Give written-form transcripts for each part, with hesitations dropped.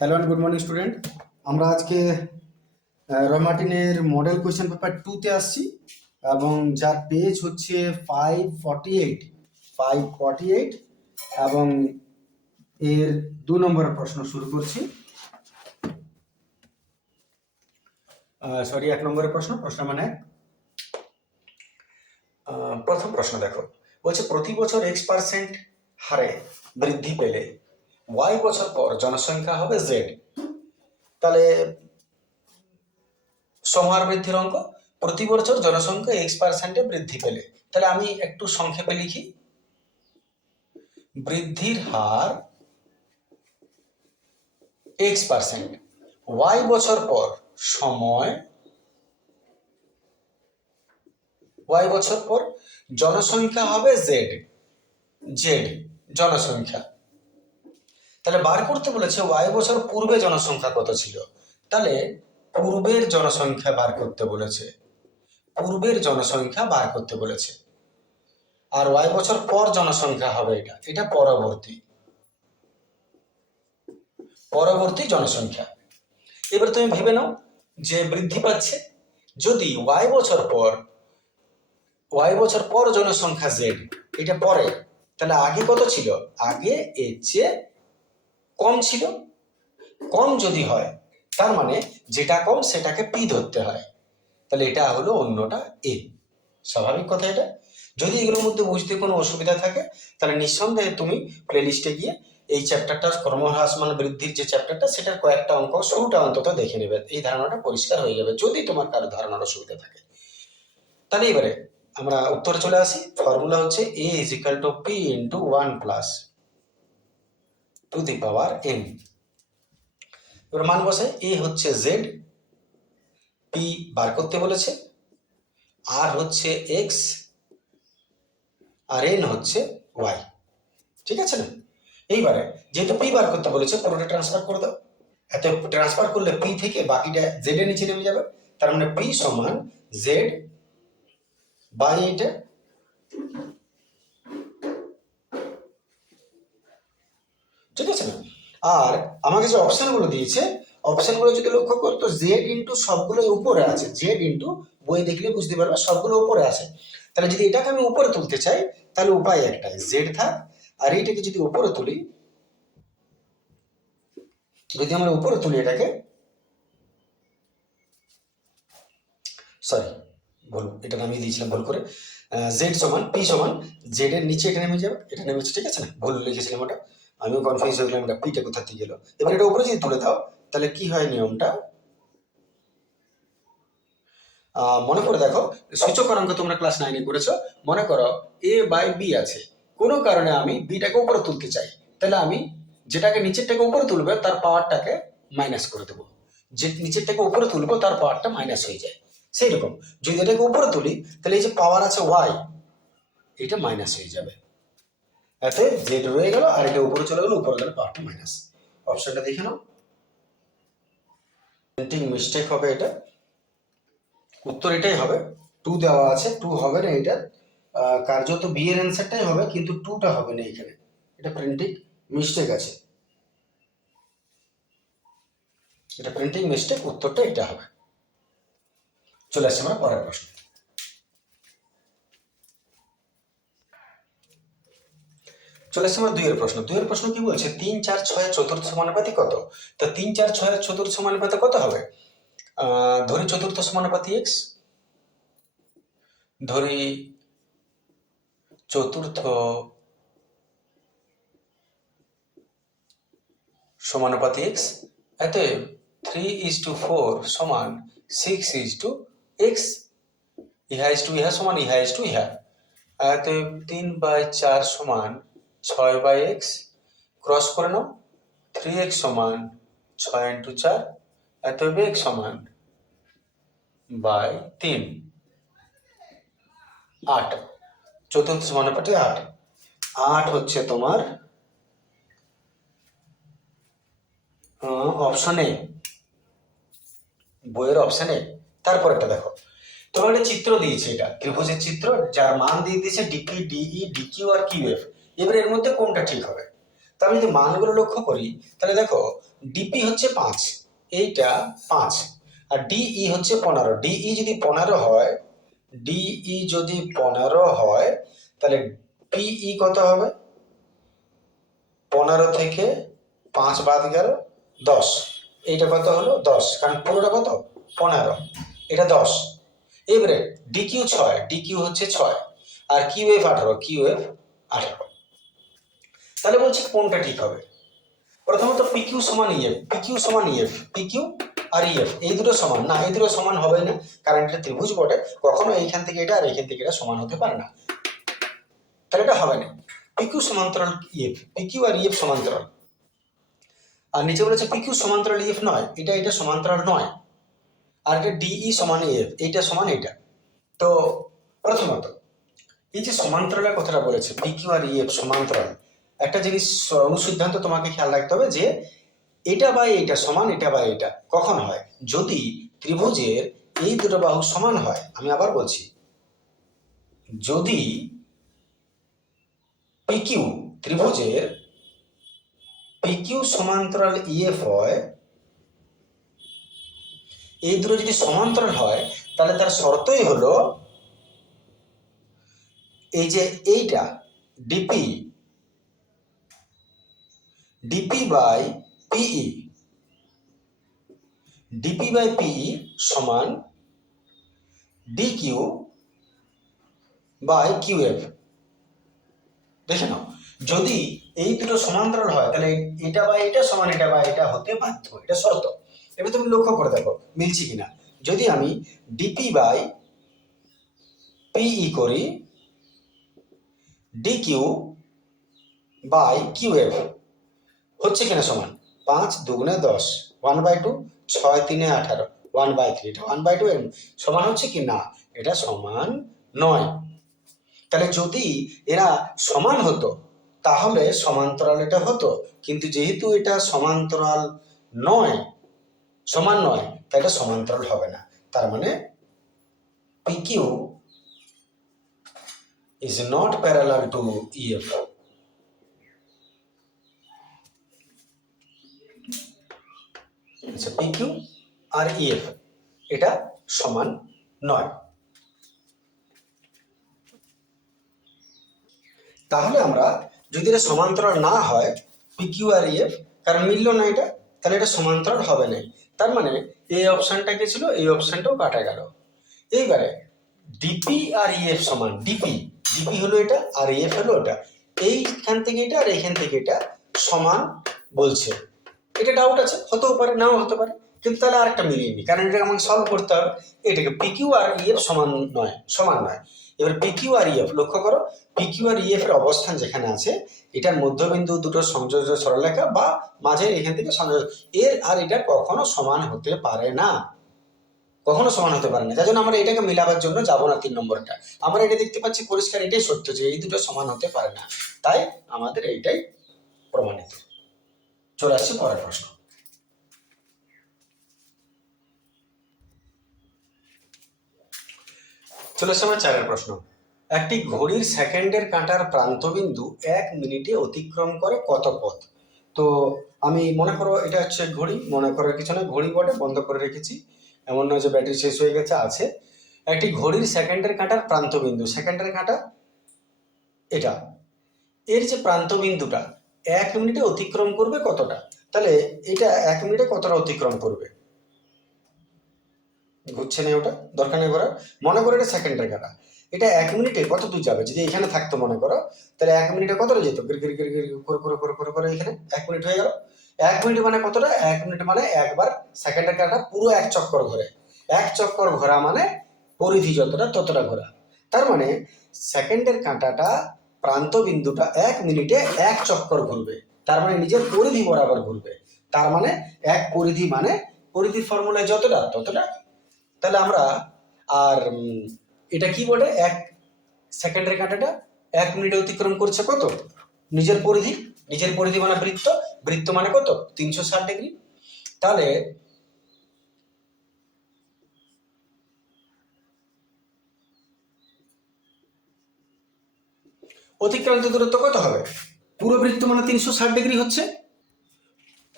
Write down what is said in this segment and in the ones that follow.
Hello and good morning student. আমরা আজকে রয় মার্টিনের মডেল কোয়েশ্চেন পেপার 2-তে আসছি এবং যার পেজ হচ্ছে 548 এবং এর 2 নম্বরের প্রশ্ন শুরু করছি। সরি, 1 নম্বরের প্রশ্ন মানে প্রথম প্রশ্ন দেখো, বলছে প্রতি বছর X% হারে বৃদ্ধি পেলে Y বছর পর জনসংখ্যা হবে Z। তাহলে সমহার বৃদ্ধির অঙ্ক, প্রতি বছর জনসংখ্যা X% বৃদ্ধি পেলে, তাহলে আমি একটু সংক্ষেপে লিখি, বৃদ্ধির হার X%, Y বছর পর সময় Y বছর পর জনসংখ্যা হবে Z জনসংখ্যা। তাহলে বার করতে বলেছে Y বছর পূর্বে জনসংখ্যা কত ছিল, তাহলে পূর্বের জনসংখ্যা বার করতে বলেছে, আর Y বছর পর জনসংখ্যা হবে এটা পরবর্তী জনসংখ্যা। এবার তুমি ভেবে নাও যে বৃদ্ধি পাচ্ছে, যদি Y বছর পর জনসংখ্যা Z এটা পরে, তাহলে আগে কত ছিল, আগে এর চেয়ে কম ছিল। কম যদি হয় তার মানে যেটা কম সেটাকে P ধরতে হয়, তাহলে এটা হলো অন্যটা A। স্বাভাবিক কথা এটা। যদি এগুলোর মধ্যে বুঝতে কোনো অসুবিধা থাকে তাহলে নিঃসন্দেহে তুমি প্লেলিস্টে গিয়ে এই চ্যাপ্টারটা, ক্রমহ্রাসমান বৃদ্ধির যে চ্যাপ্টারটা, সেটার কয়েকটা অঙ্ক শুরুটা অন্তত দেখে নেবে, এই ধারণাটা পরিষ্কার হয়ে যাবে যদি তোমার কারো ধারণার অসুবিধা থাকে। তাহলে এবারে আমরা উত্তরে চলে আসি। ফর্মুলা হচ্ছে A = P × 1 + two the power n। এবার মান বসে, A হচ্ছে Z, P বার করতে বলেছে, R হচ্ছে X, আর n হচ্ছে Y। ঠিক আছে না? এইবারে যেহেতু P বার করতে বলেছে, পুরোটা ট্রান্সফার করে দাও। এত ট্রান্সফার করলে P থেকে বাকিটা Z এর নিচে নেমে যাবে, তার মানে P সমান Z বাই এটা। ঠিক আছে না? আর আমাকে যে অপশনগুলো দিয়েছে, অপশনগুলো যদি লক্ষ্য করতো, Z ইন্টু সবগুলো উপরে আছে, Z ইন্টু, বই দেখলে বুঝতে পারবে সবগুলো উপরে আছে। তাহলে যদি এটাকে আমি উপরে তুলতে চাই তাহলে উপায় একটাই, Z থাক, আর এইটাকে যদি উপরে তুলি, যদি আমরা উপরে তুলি এটাকে, সরি ভুল, এটা নামিয়ে দিয়েছিলাম ভুল করে, Z সমান P সমান Z এর নিচে এটা নেমে যাবে, এটা নেমেছে। ঠিক আছে না? ভুল লিখেছিলাম ওটা, আমিও কনফিউজ হয়ে গেলাম, এটা পিটা কোথা থেকে গেল। এবার এটা উপরে যদি তুলে দাও তাহলে কি হয় নিয়মটা, মনে করে দেখো, সূচকাঙ্ক তোমরা ক্লাস 9-এ করেছো। মনে করো A/B আছে, কোনো কারণে আমি বিটাকে উপরে তুলতে চাই, তাহলে আমি যেটাকে নিচেরটাকে উপরে তুলবে তার পাওয়ারটাকে মাইনাস করে দেবো, যে নিচেরটাকে উপরে তুলবো তার পাওয়ারটা মাইনাস হয়ে যায়। সেই রকম যদি এটাকে উপরে তুলি তাহলে এই যে পাওয়ার আছে Y, এটা মাইনাস হয়ে যাবে, এতে Z রয়ে গেল, আর এটা উপরে চলে গেল, উপরে গেলে পাওয়ারটা মাইনাস। অপশনটা দেখে নাও, প্রিন্টিং মিস্টেক হবে, এটা উত্তর এটাই হবে। 2 দেওয়া আছে, 2 হবে না, এটা কার্যত বি এর অ্যান্সারটাই হবে, কিন্তু 2টা হবে না এখানে, এটা প্রিন্টিং মিস্টেক আছে, এটা প্রিন্টিং মিস্টেক, উত্তরটা এটা হবে। চলে আসছে আমরা পরের প্রশ্ন। চলে আসছে আমরা 2-এর প্রশ্ন। 2-এর প্রশ্ন কি বলছে, 3, 4, 6 চতুর্থ সমানুপাতি কত? তো 3, 4, 6 চতুর্থ সমানুপাতি কত হবে? ধরি চতুর্থ সমানুপাতি x, ধরি চতুর্থ সমানুপাতি x, এতে 3:4 সমান 6:x, ইহা ইস টু ইহা সমান ইহা ইস টু ইহা, এতে 3/4 সমান 6/x, ক্রস করে নাও, 3x সমান 6 × 4, এত x সমান 3 8। চতুর্থ সমানুপাতি 8 হচ্ছে তোমার অপশনে, বইয়ের অপশনে। তারপর একটা দেখো, তোমার একটা চিত্র দিয়েছে, এটা ত্রিভুজের চিত্র, যার মান দিয়ে দিয়েছে ডিপি, ডিই, ডিকিউ আর কিউএফ। এবার এর মধ্যে কোনটা ঠিক হবে? তা আমি যদি মানগুলো লক্ষ্য করি তাহলে দেখো ডিপি হচ্ছে 5, এইটা 5, আর ডিই হচ্ছে 15। ডিই যদি 15 হয়, ডিই যদি 15 হয় তাহলে পিই কত হবে? 15 থেকে 5 বাদ গেল 10, এইটা কত হলো? 10, কারণ পুরোটা কত? 15, এটা 10। এবারে ডিকিউ 6, ডিকিউ হচ্ছে 6, আর কিউএফ 18, কিউএফ 18। তাহলে বলছি কোনটা ঠিক হবে? প্রথমত পিকিউ সমান ইএফ, পিকিউ সমান ইএফ, পিকিউ আর ইএফ এই দুটো সমান না, এই দুটো সমান হবে না, কারণ এটা ত্রিভুজ বটে, কখনো এইখান থেকে এটা আর এইখান থেকে এটা সমান হতে পারে না, তাহলে এটা হবে না। পিকিউ সমান্তরাল ইএফ, পিকিউ আর ইএফ সমান্তরাল। আর নিচে বলেছে পিকিউ সমান্তরাল ইএফ নয়, এটা এটা সমান্তরাল নয়, আর এটা ডিই সমান ইএফ, এইটা সমান এইটা। তো প্রথমত এই যে সমান্তরালের কথাটা বলেছে, পিকিউ আর ইএফ সমান্তরাল, একটা জিনিস অনুসিদ্ধান্ত তোমাকে খেয়াল রাখতে হবে যে এটা বা এটা সমান, এটা বা এটা কখন হয়? যদি ত্রিভুজের এই দুটো বাহু সমান হয়। আমি আবার বলছি, যদি পিকিউ ত্রিভুজের পিকিউ সমান্তরাল ইএফ হয়, এই দুটো যদি সমান্তরাল হয় তাহলে তার শর্তই হলো এই যে এইটা DP, DP by PE, DP by PE সমান ডিকিউ বাই কিউএফ। দেখে নাও, যদি এই দুটো সমান্তরাল হয় তাহলে এটা বা এটা সমান এটা বা এটা হতে বাধ্য, এটা শর্ত। এবার তুমি লক্ষ্য করে দেখো মিলছে কিনা। যদি আমি ডিপি বাই পিই করি, ডিকিউ বাই কিউএফ হচ্ছে কিনা সমান 5 দুগুণে 10, 1/2, 6 3 18, 1/3, এটা 1/2 এর সমান হচ্ছে কি না? এটা সমান নয়। তাহলে যদি এরা সমান হতো তাহলে সমান্তরাল এটা হতো, কিন্তু যেহেতু এটা সমান্তরাল নয়, সমান নয়, তাই এটা সমান্তরাল হবে না। তার মানে PQ is not parallel to EF. আচ্ছা, PQ আর EF এটা সমান নয়। তাহলে আমরা যদি এটা সমান্তরাল না হয় পিকিউ আর ইএফ, কারণ মিলল না এটা, তাহলে এটা সমান্তরাল হবে না। তার মানে এই অপশনটা কি ছিল, এই অপশনটাও কাটা গেল। এইবারে ডিপি আর ইএফ সমান ডিপি, ডিপি হলো এটা আর ইএফ হলো এটা, এইখান থেকে এটা আর এইখান থেকে এটা সমান বলছে। এটা ডাউট আছে, হতেও পারে নাও হতে পারে, কিন্তু তাহলে আরেকটা মিলিয়ে নি, কারণ এটাকে আমাকে সলভ করতে হবে। এটাকে পিকিউ আর ইএফ সমান নয়, সমান নয়। এবার পিকিউ আর ইএফ লক্ষ্য করো, পিকিউ আর ইএফ এর অবস্থান যেখানে আছে, এটার মধ্যবিন্দু দুটো সংযোজ্য সরলরেখা বা মাঝে এখান থেকে সংযোজ, এর আর এটা কখনো সমান হতে পারে না, কখনো সমান হতে পারে না। যার জন্য আমরা এটাকে মিলাবার জন্য যাবো না 3 নম্বরটা। আমরা এটা দেখতে পাচ্ছি পরিষ্কার, এটাই সত্য যে এই দুটো সমান হতে পারে না, তাই আমাদের এইটাই প্রমাণিত। চলে আসছে পরের প্রশ্ন। চলে আসছে আমার 4 প্রশ্ন। একটি ঘড়ির সেকেন্ডের কাঁটার প্রান্তবিন্দু 1 মিনিটে অতিক্রম করে কত পথ? তো আমি মনে করো এটা হচ্ছে ঘড়ি, মনে করার কিছু না, ঘড়ি বটে, বন্ধ করে রেখেছি, এমন নয় যে ব্যাটারি শেষ হয়ে গেছে, আছে। একটি ঘড়ির সেকেন্ডের কাঁটার প্রান্তবিন্দু, সেকেন্ডের কাঁটা এটা, এর যে প্রান্তবিন্দুটা 1 মিনিটে অতিক্রম করবে কতটা? তাহলে এটা 1 মিনিটে কতটা অতিক্রম করবে? ঘুরছে না, ওটা দরকার নেই করার। মনে করো এটা সেকেন্ডের কাঁটা, এটা 1 মিনিটে কত দূর যাবে? যদি এখানে থাকতো মনে করো, তাহলে 1 মিনিটে কতটা যেত? গির গির গির গির করে করে করে করে করে এখানে 1 মিনিট হয়ে গেল। 1 মিনিট মানে কতটা? 1 মিনিট মানে একবার সেকেন্ডের কাঁটা পুরো 1 চক্কর ঘোরে। 1 চক্কর ঘোরা মানে পরিধি যতটা ততটা ঘোরা। তার মানে সেকেন্ডের কাঁটাটা প্রান্ত বিন্দুটা 1 মিনিটে 1 চক্কর ঘুরবে, তার মানে নিজের পরিধি বরাবর ঘুরবে। তার মানে 1 পরিধি মানে পরিধির ফর্মুলায় যতটা ততটা। তাহলে আমরা আর এটা কি বলে, 1 সেকেন্ডের কাঁটাটা 1 মিনিটে অতিক্রম করছে কত? নিজের পরিধি, নিজের পরিধি মানে বৃত্ত, বৃত্ত মানে কত? 360 ডিগ্রি। তাহলে অতিক্রান্ত দূরত্ব কত হবে? পুরো বৃত্ত মানে 360 ডিগ্রি হচ্ছে,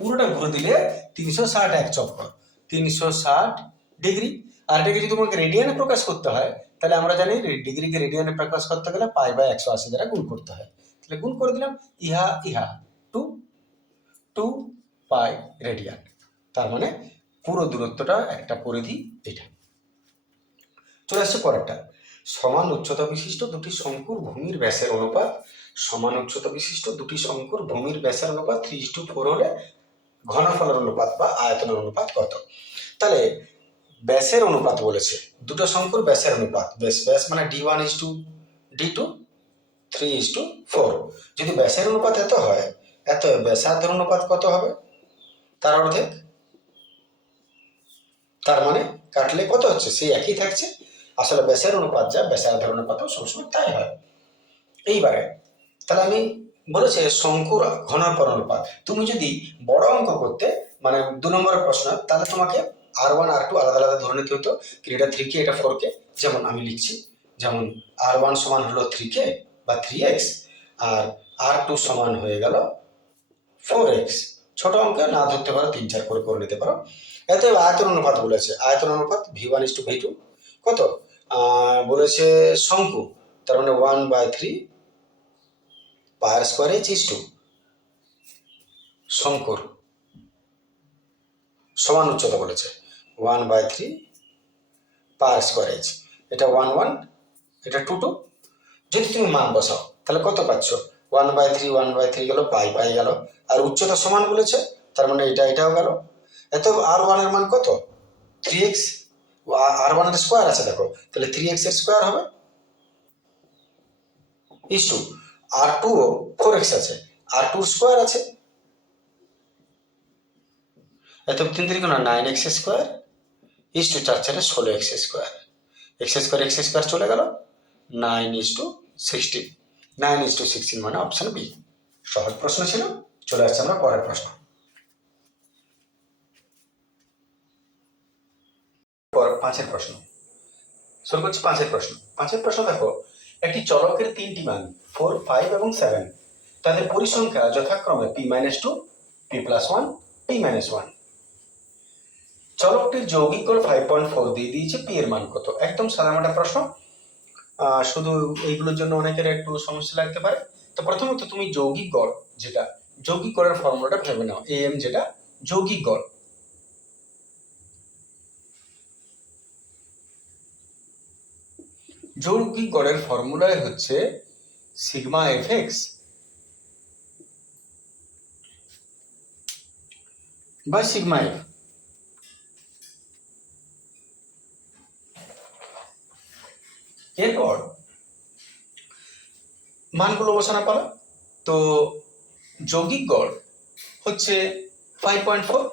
পুরোটা ঘুরে দিলে 360 এক চক্কর, 360 ডিগ্রি। আর এটাকে যদি তোমাকে রেডিয়ানে প্রকাশ করতে হয়, তাহলে আমরা জানি ডিগ্রিকে রেডিয়ানে প্রকাশ করতে গেলে পাই বাই 180 দ্বারা গুণ করতে হয়। তাহলে গুণ করে দিলাম, ইহা ইহা 2 পাই রেডিয়ান। তার মানে পুরো দূরত্বটা একটা পরিধি এটা। চলে আসছে পরেরটা, সমান উচ্চতা বিশিষ্ট দুটি শঙ্কুর ভূমির ব্যাসের অনুপাত, সমান উচ্চতা বিশিষ্ট দুটি শঙ্কুর ভূমির ব্যাসের অনুপাত 3:4 হলে ঘনফলের অনুপাত বা আয়তনের অনুপাত কত? তাহলে ব্যাসের অনুপাত বলেছে, দুটো শঙ্কুর ব্যাসের অনুপাত, ব্যাস মানে d1:d2, 3:4। যদি ব্যাসের অনুপাত এত হয়, এত ব্যাসার্ধের অনুপাত কত হবে? তার অর্ধেক। তার মানে কাটলে কত হচ্ছে? সেই একই থাকছে। আসলে ব্যাসের অনুপাত যা, ব্যাসার্ধের অনুপাতও সবসময় তাই হয়। এইবারে তাহলে আমি বলেছে শঙ্কুর ঘনফল অনুপাত। তুমি যদি বড় অঙ্ক করতে, মানে 2 নম্বরের প্রশ্ন, তাহলে তোমাকে R1 R2 আলাদা আলাদা ধরে নিতে হতো। এটা 3K, এটা 4K। যেমন আমি লিখছি, যেমন R1 সমান হলো 3K বা 3x, আর R2 সমান হয়ে গেল 4x। ছোট অঙ্ক না ধরতে পারো, 3-4 করে নিতে পারো। এতে আয়তন অনুপাত বলেছে, আয়তন অনুপাত V1:V2 কত? বলেছে শঙ্কু, তার মানে 1/3 পার স্কোয়ার h/2 শঙ্কুর সমান উচ্চতা বলেছে 1/3 পার স্কোয়ার h। এটা 1 এটা 2 যদি তুমি মান বসাও তাহলে কত পাচ্ছ? 1/3 গেল, পাই গেল। আর উচ্চতা সমান বলেছে, তার মানে এটাও গেল। এত R1 এর মান কত? 3x। R1 এর স্কোয়ার আছে দেখো, তাহলে 3x এর স্কোয়ার হবে is to R2 O 4x আছে, R2 স্কোয়ার আছে, এত 3 গুণ 9x square is to 4 16x square. x square চলে গেল, 9:16। 9:16 মানে অপশন বি। সহজ প্রশ্ন ছিল। চলে আসছে আমরা পরের প্রশ্ন। পাঁচের প্রশ্ন শুরু করছি। পাঁচের প্রশ্ন দেখো, একটি চলকের 3টি মান 4, 5 এবং 7, তাদের পরিসংখ্যা যথাক্রমে p-2, p+1, p-1। চলকটির যৌগিক গড় 5.4 দিয়ে দিয়েছে, পি এর মান কত? একদম সাধারণ একটা প্রশ্ন, শুধু এইগুলোর জন্য অনেকের একটু সমস্যা লাগতে পারে। তো প্রথমত তুমি যৌগিক গড়, যেটা যৌগিক গড়ের ফর্মুলাটা ভেবে নাও, am যেটা যৌগিক গড়। যৌগিক গড়ের ফর্মুলায় হচ্ছে সিগমা fx বা সিগমা f। এরপর মানগুলো বসানো পালা। তো যৌগিক গড় হচ্ছে 5.4,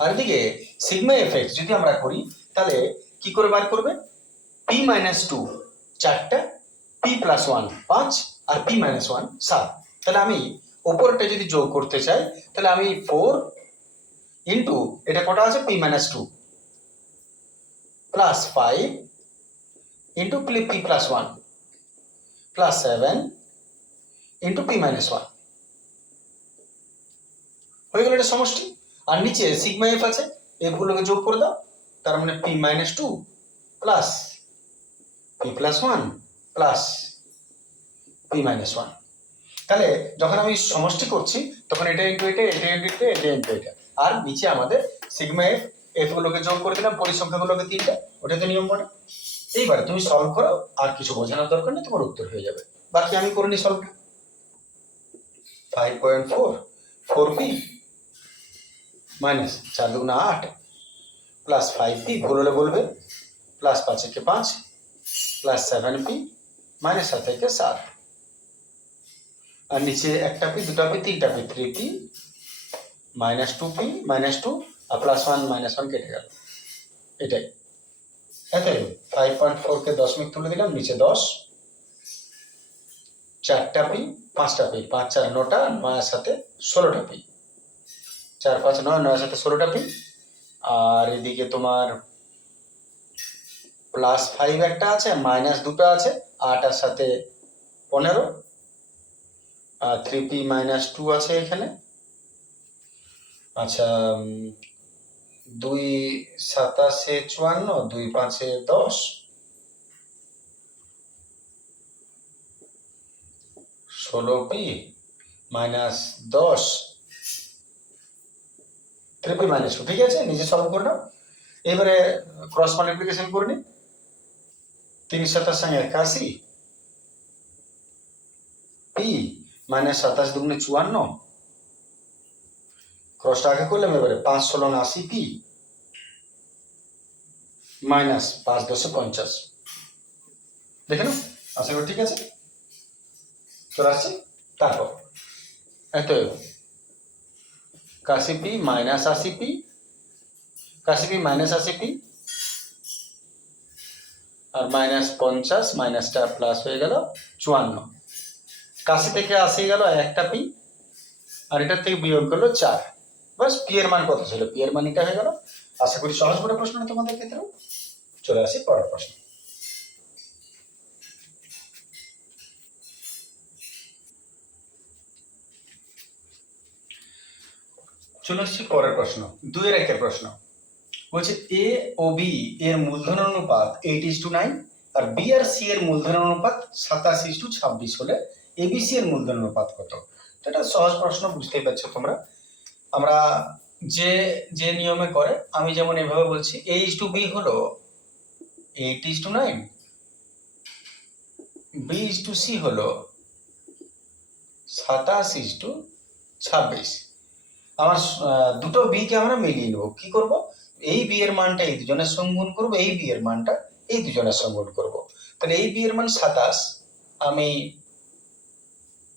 আর এদিকে সিগমা এফএক্স যদি আমরা করি তাহলে কি করে বার করবে? p-2 4টা, p+1 5, আর p-1 7। তাহলে আমি ওপরটা যদি যোগ করতে চাই, তাহলে আমি 4 ইন্টু এটা কটা আছে p-2 plus 5 into p+1 plus 7 into p-1 হয়ে গেল এটা সমষ্টি। আর নিচে সিগমা এফ আছে, এফগুলোকে যোগ করে দাও, তার মানে p-2 plus p+1 plus p-1। তাহলে যখন আমি সমষ্টি করছি তখন এটা ইন্টু এটা, এটা ইন্টু এটা, এটা ইন্টু এটা, আর নিচে আমাদের সিগমা এফ, এফ গুলোকে যোগ করে দিলাম, পরিসংখ্যাগুলোকে 3টা, ওটাতে নিয়ম পড়ে। এইবারে তুমি সলভ করো, আর কিছু বোঝানোর দরকার নেই, তোমার উত্তর হয়ে যাবে। বাকি আমি করে নি সলভটা। 5.4 4p মাইনাস 4 2 8 প্লাস 5p, ভুল হলে বলবে, প্লাস 5 একে 5 প্লাস 7p মাইনাস 7 একে 7, আর নিচে একটা পি, দুটা পি, তিনটা P, 3p minus 2p minus 2 আর প্লাস 1 মাইনাস 1 কেটে গেল। এটাই এটাই 5.4 কে দশমিক তুলে দিলাম, নিচে 10, 4টা পি, 5টা পি, 5 4 9টা, 9 সাথে 16টা পি, 4 5 9, 9 সাথে 16টা পি। আর এদিকে তোমার প্লাস 5 একটা আছে, মাইনাস 2টা আছে, 8 আর সাথে 15, আর 3p মাইনাস 2 আছে এখানে। আচ্ছা, 2 7 54, 2 5 10, 16p মাইনাস 10, 3p মাইনাস 2। ঠিক আছে, নিজে সলভ করে নাও। এবারে ক্রস মাল্টিপ্লিকেশন করে নি। 3 7 সঙ্গে 81, p মাইনাস 27 দুগুণে 54, ক্রসটা আগে করলাম। এবারে 5 16 80p মাইনাস 5 10 50। দেখে নাও, আশা করি ঠিক আছে। চলে আসছে। তারপর এত 81p minus 80p, 81p minus 80p, আর মাইনাস 50, মাইনাসটা প্লাস হয়ে গেল 54। 81 থেকে 80 গেল একটা পি, আর এটার থেকে বিয়োগ করলো 4। বাস, পি এর মান কত ছিল? পি এর মান এটা হয়ে গেল। আশা করি সহজ করে প্রশ্ন তোমাদের ক্ষেত্রে। চলে আসি পরের প্রশ্ন। চলে আসছি পরের প্রশ্ন, 2-1 প্রশ্ন। বলছে এ ও বি এর মূলধন অনুপাত 8:9, আর বি আর সি এর মূলধন অনুপাত 27:26 হলে এবিসি এর মূলধন অনুপাত কত? এটা সহজ প্রশ্ন, বুঝতেই পারছো তোমরা। আমরা যে যে নিয়মে করে, আমি যেমন এভাবে বলছি, A:B হলো 8:9, B:C হলো 27:26। আমার দুটো বি কে আমরা মিলিয়ে নেবো। কি করব? এই বি এর মানটা এই দুজনের সঙ্গে গুণ করবো, এই বি এর মানটা এই দুজনের সঙ্গে গুণ করবো। তাহলে এই বি এর মান 27 আমি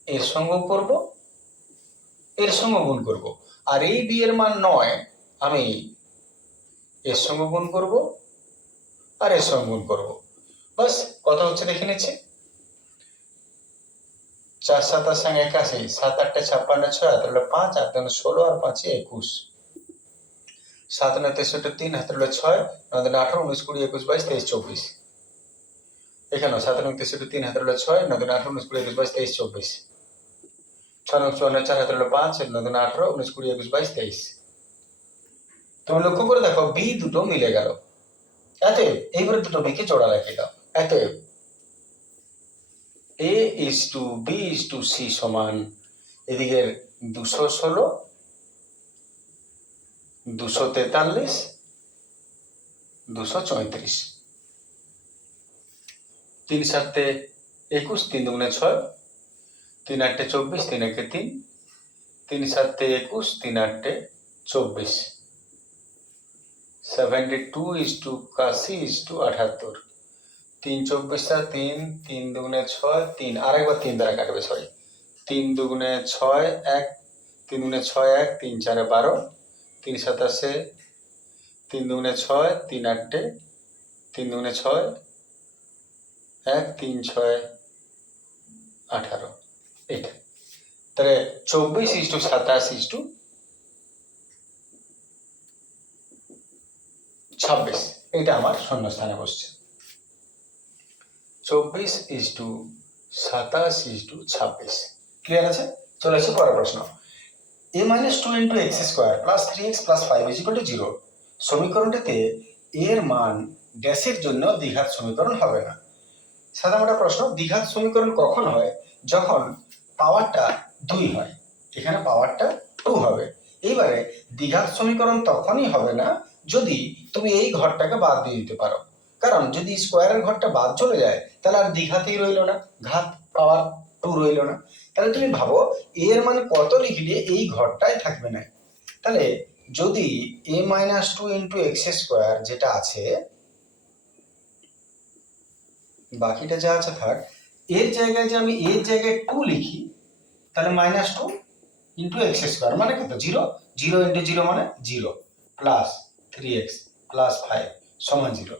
এর সঙ্গে করব, এর সঙ্গে গুণ করব, আর এই বি এর মান 9 আমি এর সঙ্গে গুণ করব আর এর সঙ্গে গুণ করব। বাস, কত হচ্ছে দেখে নিচ্ছি। 4 7 সঙ্গে 81, 7 8 56 6, তাহলে 5 8 9 16, আর 5 21, 7 9 63 3, হাতে হলো 6, 9 18 19 20 21 22 23 24। এখানে 7 9 63 3, হাতে হলো 6, 9 18 19 20 21 22 23 24, 6 9 54 4, হাতে হলো 5, 9 18 19 20 21 22 23। তুমি লক্ষ্য করে দেখো, বি দুটো মিলে গেল। অতএব এইবারে দুটো বি কে জোড়া লাগিয়ে দাও। অতএব A:B:C সমান এদিকের 216, 243, 234। 3 7 21, 3 2 6, 3 8 24, 3 1 3, 3 7 21, 3 8 24, 72:81:78। 3 24 3, 3 2 6, 3 আরেকবার 3 দ্বারা কাটবে, সরি। 3 2 6 1, 3 2 6 1, 3 4 12, 3 27, 3 2 6, 3 8, 3 2 6 1, 3 6 18। এটা তাহলে 24:27:26, এটা আমার শূন্যস্থানে বসছে। 24:27:26। ক্লিয়ার আছে? চলে আসছে পরের প্রশ্ন। a - 2 × x² + 3x + 5 = 0 সমীকরণটিতে এর মান ড্যাশের জন্য দ্বিঘাত সমীকরণ হবে না। সাধারণ প্রশ্ন, দ্বিঘাত সমীকরণ কখন হয়? যখন পাওয়ারটা 2 হয়, এখানে পাওয়ারটা 2 হবে। এইবারে দ্বিঘাত সমীকরণ তখনই হবে না যদি তুমি এই ঘরটাকে বাদ দিয়ে দিতে পারো। কারণ যদি স্কোয়ারের ঘরটা বাদ চলে যায়, তাহলে আর দ্বিঘাতেই রইলো না, ঘাত পাওয়ার 2 রইলো না। তাহলে তুমি ভাবো এর মানে কত লিখলে এই ঘরটাই থাকবে না। তাহলে যদি a - 2 × x² যেটা আছে, বাকিটা যা আছে থাক, এর জায়গায় যে আমি এর জায়গায় 2 লিখি, তাহলে -2 × x² মানে কত? 0। 0 × 0 মানে 0, প্লাস 3x প্লাস 5 সমান 0।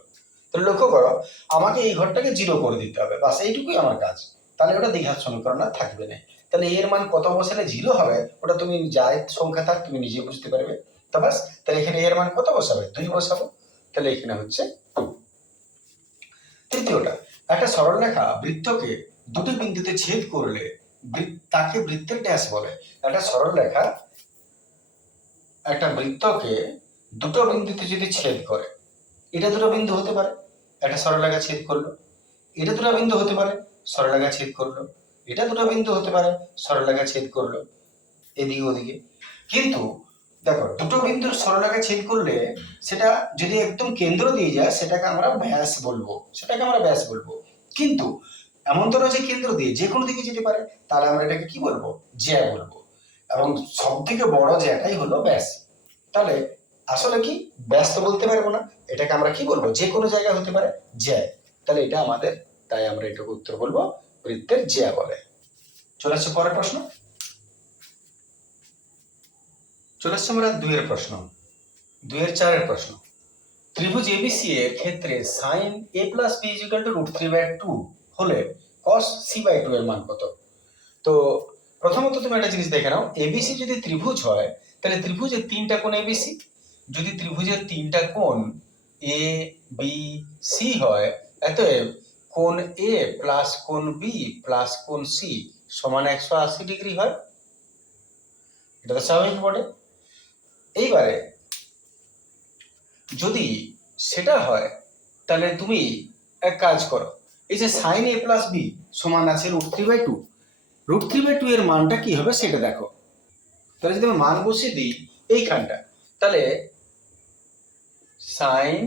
তাহলে লক্ষ্য করো, আমাকে এই ঘরটাকে 0 করে দিতে হবে, বাস এইটুকুই আমার কাজ। তাহলে ওটা দ্বিঘাত সমীকরণ আর থাকবে না। তাহলে এর মান কত বসালে 0 হবে, ওটা তুমি যাই সংখ্যা থাক তুমি নিজে বুঝতে পারবে। তো বাস, তাহলে এখানে এর মান কত বসাবে? 2 বসাবো। তাহলে এখানে হচ্ছে 2। তৃতীয়টা, একটা সরলরেখা বৃত্তকে দুটি বিন্দুতে ছেদ করলে তাকে বৃত্তের ড্যাশ বলে। একটা সরল রেখা একটা বৃত্তকে দুটো বিন্দুতে যদি ছেদ করে, এটা দুটো বিন্দু হতে পারে, একটা সরলরেখা ছেদ করলো, এটা দুটো বিন্দু হতে পারে, সরলরেখা ছেদ করলো, এটা দুটো বিন্দু হতে পারে, সরলরেখা ছেদ করলো, এদিকে ওদিকে। কিন্তু দেখো, দুটো বিন্দুর সরলরেখা ছেদ করলে সেটা যদি একদম কেন্দ্র দিয়ে যায় সেটাকে আমরা ব্যাস বলবো, কিন্তু এমন তো নয় যে কেন্দ্র দিয়ে যে কোনো দিকে যেতে পারে, তাহলে আমরা এটাকে কি বলবো? জ্যা বলবো। এবং সব থেকে বড় জ্যাটাই হলো ব্যাস। তাহলে আসলে কি, ব্যাস তো বলতে পারবো না, এটাকে আমরা কি বলবো? যে কোনো জায়গায় হতে পারে জ্যা। তাহলে এটা আমাদের, তাই আমরা এটাকে উত্তর বলবো বৃত্তের জ্যা বলে। চলে আসছে পরের প্রশ্ন। চলে আসছে আমরা 2 এর প্রশ্ন, 2 এর 4 এর প্রশ্ন। ত্রিভুজ এবিসি এর ক্ষেত্রে sin a plus b is equal to √3/2 হলে cos c/2 এর মান কত? তো প্রথমত তুমি একটা জিনিস দেখে নাও, এবিসি যদি ত্রিভুজ হয় তাহলে ত্রিভুজের 3টা কোণ এবিসি। যদি ত্রিভুজের 3টা কোণ এ বি সি হয়, অতএব কোণ এ প্লাস কোণ বি প্লাস কোণ সি সমান 180 ডিগ্রি হয়। এটা তো স্বাভাবিক বটে। এইবারে যদি সেটা হয় তাহলে তুমি এক কাজ করো, এই যে sin a plus b সমান আছে √3/2, √3/2 এর মানটা কি হবে সেটা দেখো। তাহলে যদি আমি মান বসিয়ে দিই এইখানটা, তাহলে sin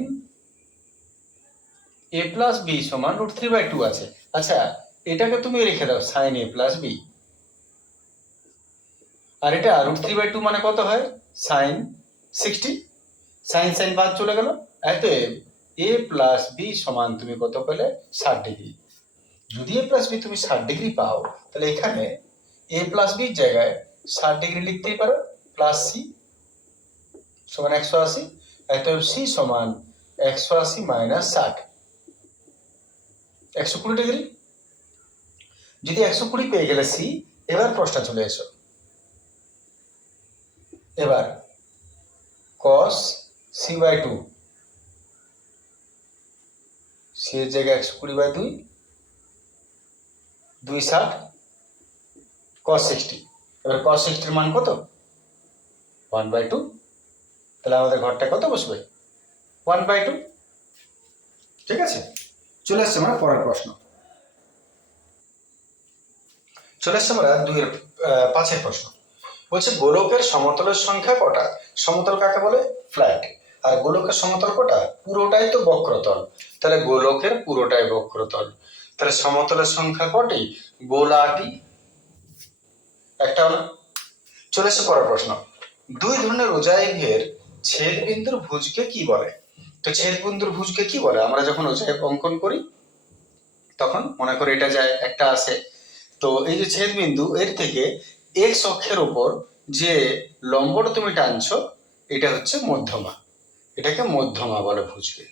a plus b সমান √3/2 আছে। আচ্ছা, এটাকে তুমি রেখে দাও sin a plus b, আর এটা √3/2 মানে কত হয়? sin 60, sin বাদ চলে গেল, অতএব a plus b সমান তুমি কত পেলে? 60 ডিগ্রি। যদি a plus b তুমি 60 ডিগ্রি পাও, তাহলে এখানে a plus b এর জায়গায় 60 ডিগ্রি লিখতেই পারো, প্লাস c সমান 180, অতএব c সমান 180 মাইনাস 60, 120 ডিগ্রি। যদি 120 পেয়ে গেলে c, এবার প্রশ্ন চলে এসো। এবার cos c/2, c এর জায়গায় 120/2, 260 cos 60। এবার cos 60 এর মান কত? 1/2। তাহলে আমাদের ঘরটা কত বসবে? 1/2। ঠিক আছে, চলে আসছে আমরা পরের প্রশ্ন। চলে আসছে আমরা 2 এর 5 এর প্রশ্ন। বলছে গোলকের সমতলের সংখ্যা কটা? সমতল কাকে বলে? ফ্ল্যাট। আর গোলকের সমতল কটা? পুরোটাই তো বক্রতল। তাহলে গোলকের পুরোটাই বক্রতল। তাহলে সমতলের সংখ্যা কটি? গোলাটি, একটা হলো। চলে এসে পরের প্রশ্ন। 2 ধরনের উজাইভের ছেদ বিন্দুর ভুজকে কি বলে? তো ছেদ বিন্দুর ভুজকে কি বলে? আমরা যখন উজাইভ অঙ্কন করি তখন মনে করি এটা যায় একটা আসে, তো এই যে ছেদ বিন্দু, এর থেকে এক্স অক্ষের উপর যে লম্বটা তুমি টানছো এটা হচ্ছে মধ্যমা, এটাকে মধ্যমা বলে ভুজকে।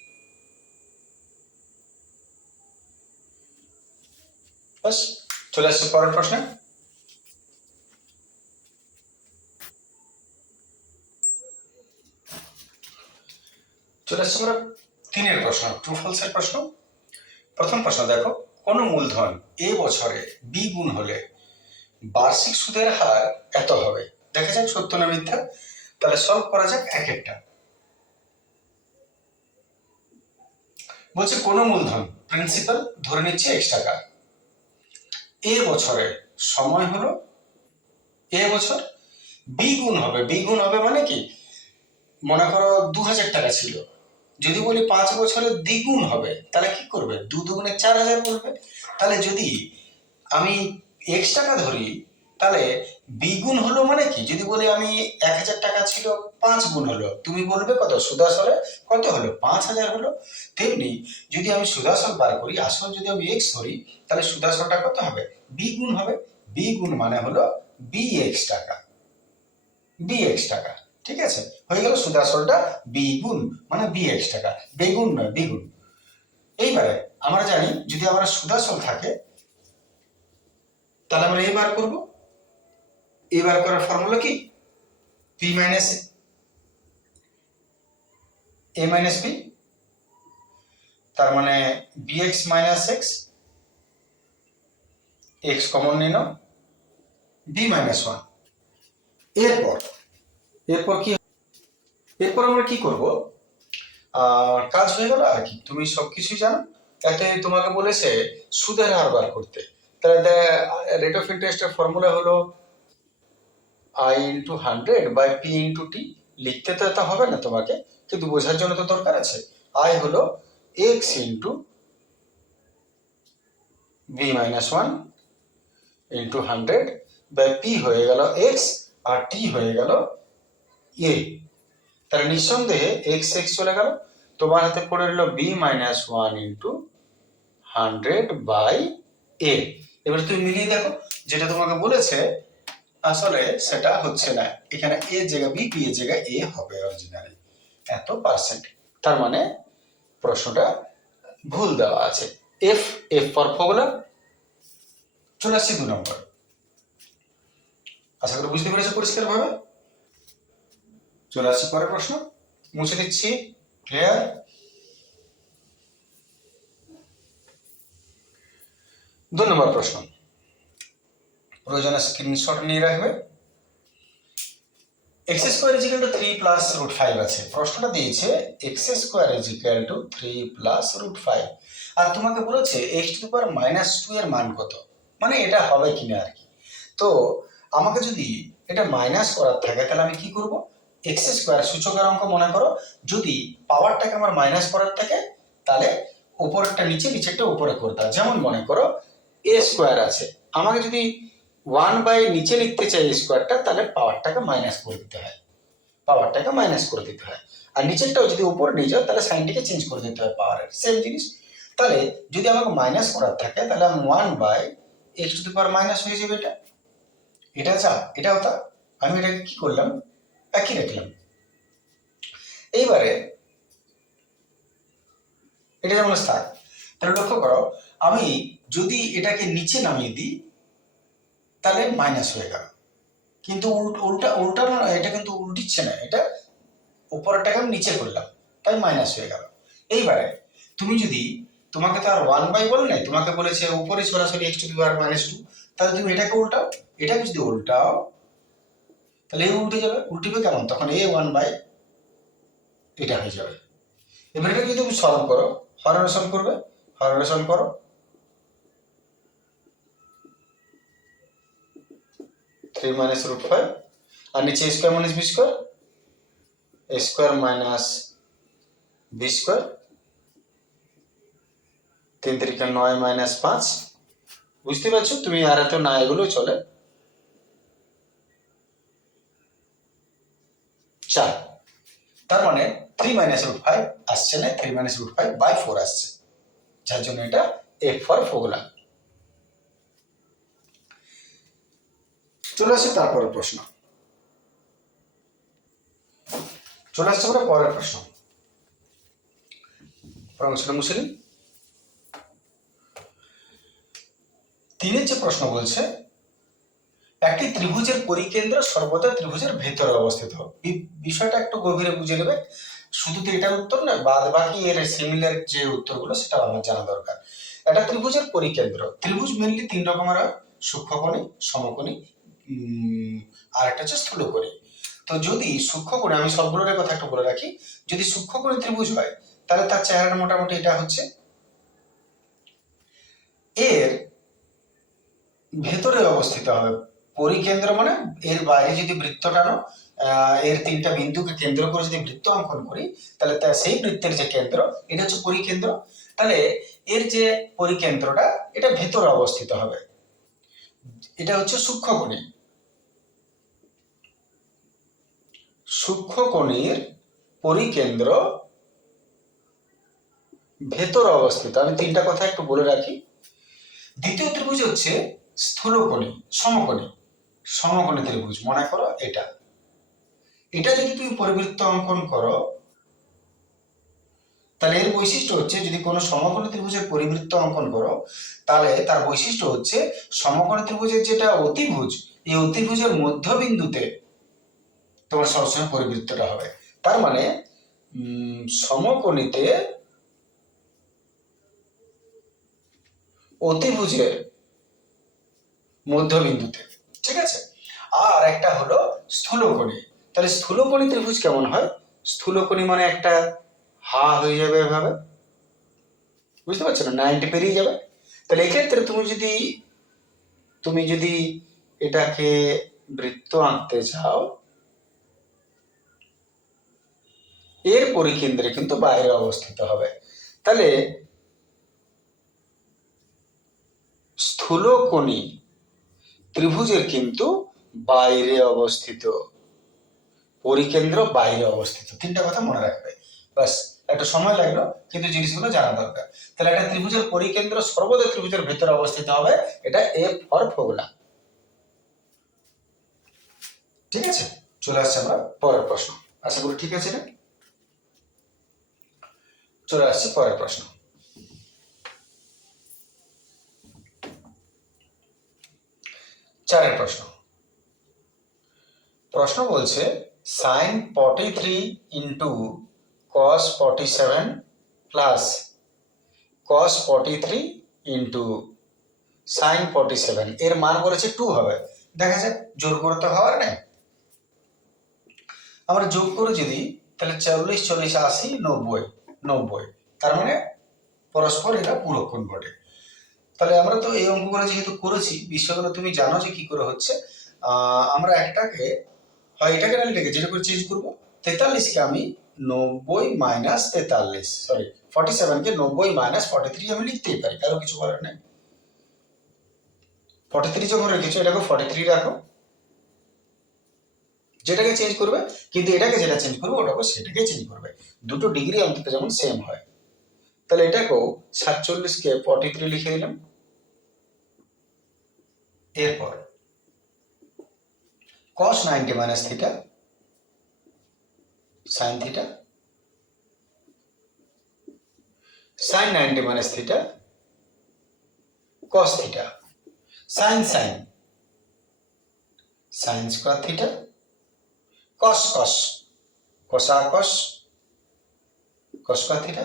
বাস, চলে আসছে পরের প্রশ্নে। চলে আসছে আমরা 3 এর প্রশ্ন, ট্রু ফলস এর প্রশ্ন। প্রথম প্রশ্ন দেখো, কোন মূলধন এ বছরে বি গুণ হলে বার্ষিক সুদের হার এত হবে? দেখা যাক সত্য না মিথ্যা। তাহলে সলভ করা যাক এক একটা। বলছে কোন মূলধন, প্রিন্সিপাল ধরে নিচ্ছে x টাকা, এ বছরে সময় হলো এ বছর, বি গুণ হবে মানে কি? মনে করো 2000 টাকা ছিল, যদি বলি 5 বছরের দ্বিগুণ হবে তাহলে কি করবে? 2 দুগুণে 4000 বলবে। তাহলে যদি আমি x টাকা ধরি তাহলে দ্বিগুণ হলো মানে কি? যদি বলি আমি 1000 টাকা ছিল 5 গুণ হলো, তুমি বলবে কত? সুদাসলে কত হলো? 5000 হলো। তেমনি যদি আমি সুদাসল বার করি, আসল যদি আমি x ধরি তাহলে সুদাসলটা কত হবে? বি গুণ হবে। বি গুণ মানে হলো bx টাকা, bx টাকা। ঠিক আছে, হয়ে গেল সুদাসলটা বি গুণ মানে bx টাকা, বেগুন নয় দ্বিগুণ। এইবারে আমরা জানি যদি আমরা সুদাসল থাকে তাহলে আমরা এই বার করবো। এই বার করার ফর্মুলা কি? পি মাইনাস এ মাইনাস বি, তার মানে bx minus x x common নিয়ে নাও, বি মাইনাস ওয়ান। এরপর আমরা কি করব, কাজ হয়ে গেল আর কি, তুমি সবকিছুই জানো। তাতে তোমাকে বলেছে সুদের হার বার করতে, তাহলে রেট অফ ইন্টারেস্টের ফর্মুলা হলো I into 100 by P into T. লিখতে তো এটা হবে না তোমাকে, কিন্তু বোঝার জন্য তো দরকার আছে। আই হলো x into b minus one into 100 by p হয়ে গেল এক্স, আর টি হয়ে গেল এ। তাহলে নিঃসন্দেহে এক্স এক্স চলে গেল, তোমার হাতে পড়ে রইল B minus one into 100 by A. এবার তুমি মিলিয়ে দেখো, যেটা তোমাকে বলেছে আসলে সেটা হচ্ছে না, এখানে এ জায়গায় বি, বি এর জায়গায় এ হবে অরিজিনালি এত পার্সেন্ট। তার মানে প্রশ্নটা ভুল দেওয়া আছে। F for formula. চলে আসছি 2 নম্বর। আশা করি বুঝতে পেরেছো পরিষ্কার ভাবে। চলে আসছি পরের প্রশ্ন, মুছে দিচ্ছি। ক্লিয়ার? 2 নম্বর প্রশ্ন, প্রয়োজনে স্ক্রিনশট নিয়ে রাখবে। X square is equal to 3 plus root 5 আছে। প্রশ্নটা দিয়েছে x square is equal to 3 plus root 5, আর তোমাকে বলেছে x to the power minus 2 এর মান কত, মানে এটা হবে কিনা আর কি। তো আমাকে যদি এটা মাইনাস করার থাকে তাহলে আমি কি করব, এক্স স্কোয়ার সূচকের অঙ্ক মনে করো, যদি পাওয়ারটাকে আমার মাইনাস করার থাকে তাহলে উপরেরটা নিচে, নিচেরটা উপরে করতাম। যেমন মনে করো এ স্কোয়ার আছে, আমাকে যদি 1 বাই নিচে লিখতে চাই স্কোয়ারটা, তাহলে পাওয়ারটাকে মাইনাস করে দিতে হয়, আর নিচেরটাও যদি উপর নিয়ে যাও তাহলে সাইনটিকে চেঞ্জ করে দিতে হয় পাওয়ারের, সেম জিনিস। তাহলে যদি আমাকে মাইনাস করার থাকে তাহলে আমি 1 by x to the power minus হয়ে যাবে, এটা যা এটাও তা, আমি এটাকে কি করলাম, একই রাখলাম। এইবারে এটা যেমন থাক, তাহলে লক্ষ্য করো আমি যদি এটাকে নিচে নামিয়ে দিই তাহলে মাইনাস হয়ে গেল, কিন্তু উল্টা উল্টা এটা কিন্তু উল্টিচ্ছে না, এটা উপরেরটাকে আমি নিচে করলাম তাই মাইনাস হয়ে গেল। এইবারে তুমি যদি, তোমাকে তো আর 1 বাই বলে নাই, তোমাকে বলেছে উপরে সরাসরি x to the power minus 2, তাহলে তুমি এটাকে উল্টাও, এটাকে যদি উল্টাও তাহলে এই উল্টে যাবে, উল্টিবে কেমন, তখন এ 1 বাই এটা হয়ে যাবে। এবার এটা যদি তুমি সলভ করো, হরণেশন করবে, হরণেশন করো, 3 মাইনাস রুট 5, আর নিচে square minus B square, A square minus B square, 3 3 9 minus 5। বুঝতে পারছো তুমি, আর এত না এগুলো চলে। 4, তার মানে 3 মাইনাস রুট 5 আসছে না, 3 মাইনাস রুট 5 বাই 4 আসছে, যার জন্য এটা এফ ফর ফর্মুলা। চলে আসছে তারপরের প্রশ্ন, চলে আসছে আমরা পরের প্রশ্ন, প্রশ্নটা মুছে নিই। 3 যে প্রশ্ন বলছে একটি ত্রিভুজের পরিকেন্দ্র সর্বদা ত্রিভুজের ভেতরে অবস্থিত। বিষয়টা একটু গভীরে বুঝে নেবে, শুধু তো এটার উত্তর না, বাদ বাকি এর সিমিলার যে উত্তরগুলো সেটা আমার জানা দরকার। একটা ত্রিভুজের পরিকেন্দ্র, ত্রিভুজ মেনলি 3 রকমের হয়, সূক্ষ্মকোণী, সমকোণী, আর একটা হচ্ছে স্থূলকোণী। তো যদি সূক্ষ্মকোণী, আমি সবগুলোর কথা একটু বলে রাখি, যদি সূক্ষ্মকোণী ত্রিভুজ হয় তাহলে তার চেহারাটা মোটামুটি এটা হচ্ছে, এর ভেতরে অবস্থিত হবে পরিকেন্দ্র, মানে এর বাইরে যদি বৃত্ত টানো, এর 3টা বিন্দুকে কেন্দ্র করে যদি বৃত্ত অঙ্কন করি তাহলে সেই বৃত্তের যে কেন্দ্র এটা হচ্ছে পরিকেন্দ্র, তাহলে এর যে পরিকেন্দ্রটা এটা ভেতরে অবস্থিত হবে, এটা হচ্ছে সূক্ষ্মকোণী। সূক্ষ্মকোণীর পরিকেন্দ্র ভেতরে অবস্থিত, আমি 3টা কথা একটু বলে রাখি। দ্বিতীয় ত্রিভুজ হচ্ছে স্থূলকোণী, সমকোণী ত্রিভুজ, মনে করো এটা, এটা যদি তুমি পরিবৃত্ত অঙ্কন করো তাহলে এর বৈশিষ্ট্য হচ্ছে, যদি কোনো সমকোণী ত্রিভুজের পরিবৃত্ত অঙ্কন করো তাহলে তার বৈশিষ্ট্য হচ্ছে সমকোণী ত্রিভুজের যেটা অতিভুজ, এই অতিভুজের মধ্যবিন্দুতে তোমার সবসময় পরিবৃত্তটা হবে। তার মানে সমকোণীতে অতিভুজের মধ্যবিন্দুতে, ঠিক আছে। আর একটা হলো স্থূলকোণী। তাহলে স্থূলকোণী ত্রিভুজ কেমন হয়? স্থূলকোণী মানে একটা হা হয়ে যাবে এভাবে, বুঝতে পারছো না, 90 পেরিয়ে যাবে। তাহলে এক্ষেত্রে তুমি যদি এটাকে বৃত্ত আঁকতে চাও, এর পরিকেন্দ্রে কিন্তু বাইরে অবস্থিত হবে। তাহলে স্থূলকোণী ত্রিভুজের কিন্তু বাইরে অবস্থিত, পরিকেন্দ্র বাইরে অবস্থিত, তিনটা কথা মনে রাখবে। বাস, একটা সময় লাগলো কিন্তু জিনিসগুলো জানা দরকার। তাহলে একটা ত্রিভুজের পরিকেন্দ্র সর্বদা ত্রিভুজের ভেতরে অবস্থিত হবে, এটা এফ ফর ফর্মুলা। ঠিক আছে, চলে আসছে আমরা পরের প্রশ্ন। আশা করি ঠিক আছে না? চলে আসছে পরের প্রশ্ন। চারের প্রশ্ন। প্রশ্ন বলছে sin 43 into cos 47 plus cos 43 into sin 47 এর মান বলেছে 2 হবে। দেখা যাক, জোর করে তো হওয়ার নেই। আমরা যোগ করে যদি, তাহলে 40 40 80 90 90, তার মানে পরস্পর এরা পূরক কোণ ঘটে। তাহলে আমরা তো এই অঙ্কগুলো যেহেতু করেছি, বিষয়গুলো তুমি জানো যে কি করে হচ্ছে। আমরা একটাকে হয় এটাকে না এটাকে যেটা করে চেঞ্জ করবো। 43 কে আমি 90 মাইনাস 43, সরি 47 কে 90 মাইনাস 43 আমি লিখতেই পারি, কারো কিছু বলার নেই। 43 যখন রেখেছো এটাকে 43 রাখো, যেটাকে চেঞ্জ করবে, কিন্তু এটাকে যেটা চেঞ্জ করবে ওটাকে সেটাকে চেঞ্জ করবে, দুটো ডিগ্রি অন্তত যেমন সেম হয়। তাহলে এটাকেও 47 কে 43 লিখে দিলাম। এরপর cos 90 minus theta sin theta, sin 90 minus theta cos theta, sin sin square theta, cos cos square theta.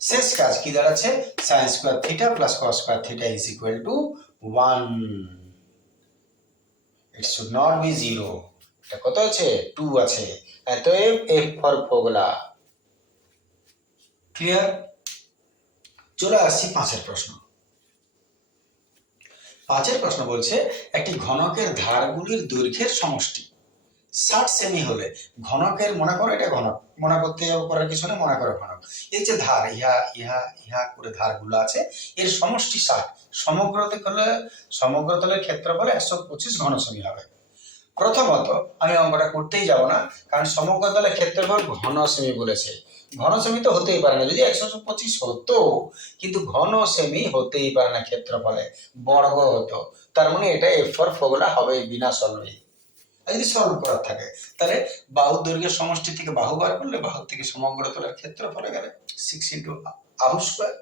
শেষ কাজ কি দাঁড়াচ্ছে? sin square theta plus cos square theta is equal to 1। It should not be 0। এটা কত আছে? 2 আছে। অতএব f for formula. Clear? চলে আসছি পাঁচের প্রশ্ন। পাঁচের প্রশ্ন বলছে একটি ঘনকের ধারগুলির দৈর্ঘ্যের সমষ্টি 60 সেমি হলে ঘনকের, মনে করো এটা ঘনক, মনে করতে করার কিছু না, মনে করো ঘনক। এই যে ধার, ইহা ইহা ইহা করে ধারগুলো আছে, এর সমষ্টি 60, সমগ্রতলের ক্ষেত্রফলে 125 ঘন সেমি হবে। প্রথমত আমি অঙ্কটা করতেই যাব না, কারণ সমগ্রতলের ক্ষেত্রফল ঘন সেমি বলেছে। ঘন সেমি তো হতেই পারে না, যদি 125 হতো, কিন্তু ঘন সেমি হতেই পারে না, ক্ষেত্রফলে বর্গ হতো। তার মানে এটা এফ ফর ফর্মুলা হবে বিনা সলভে। যদি সলভ করার থাকে, তাহলে বাহুর দৈর্ঘ্যের সমষ্টি থেকে বাহু বার করলে বাহু থেকে সমগ্রতলের ক্ষেত্রফলে গেলে 6 ইন্টু বাহু স্কয়ার।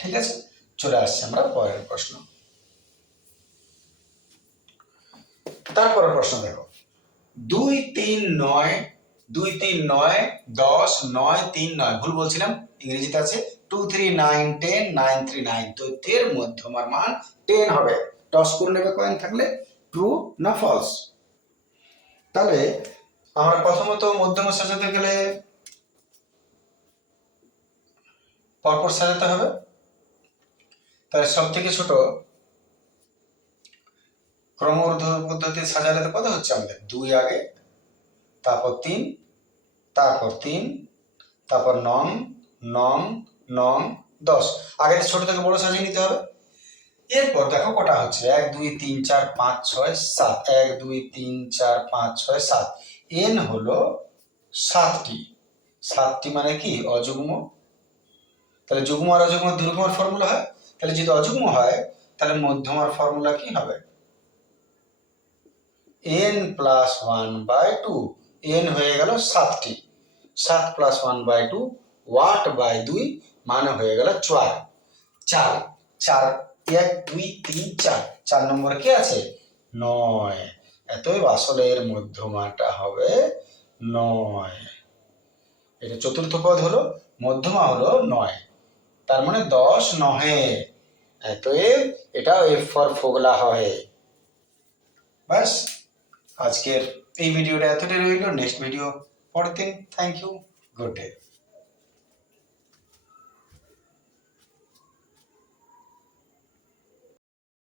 ঠিক আছে, চলে আসছে আমরা পরের প্রশ্ন। তারপরে প্রশ্ন দেখো, 2 3 9 2 3 9 10 9 3 9, ভুল বলছিলাম, ইংরেজিতে আছে 2 3 9 10 9 3 9। তো এর মধ্যমার মান 10 হবে। টস করে নেবে কয়েন থাকলে, ট্রু না ফলস। তাহলে আমরা প্রথমত মধ্যমা সাজাতে গেলে পরপর সাজাতে হবে। তাহলে সব থেকে ছোট ক্রম ঊর্ধ্ব পদ্ধতি সাজালে কত হচ্ছে আমাদের? 2 আগে, তারপর 3, তারপর 3, তারপর 9 9 9 10। আগে ছোট থেকে বড় সাজিয়ে নিতে হবে। এরপর দেখো কটা হচ্ছে, 1 2 3 4 5 6 7, 1 2 3 4 5 6 7, n হলো 7টি। 7টি মানে কি? অযুগ্ম। তাহলে যুগ্ম আর অযুগ্ম দুই রকমের ফর্মুলা হয়। তাহলে যদি অযুগ্ম হয়, তাহলে মধ্যমার ফর্মুলা কি হবে? n প্লাস 1/2, n হয়ে গেল 7টি, 7 প্লাস 1/2 ওয়াট বাই 2 মানে হয়ে গেল 4। 4 4 1 2 3 4, 4 নম্বরে কি আছে? 9। অতএব আসলে এর মধ্যমাটা হবে 9। এটা চতুর্থ পদ হলো, মধ্যমা হলো 9। তার মানে 10 9। অতএব এটা এফ ফর ফোগলা হয়। ব্যাস, আজকের এই ভিডিওটা এতটাই রইল। নেক্সট ভিডিও পরের দিন। Thank you, good day.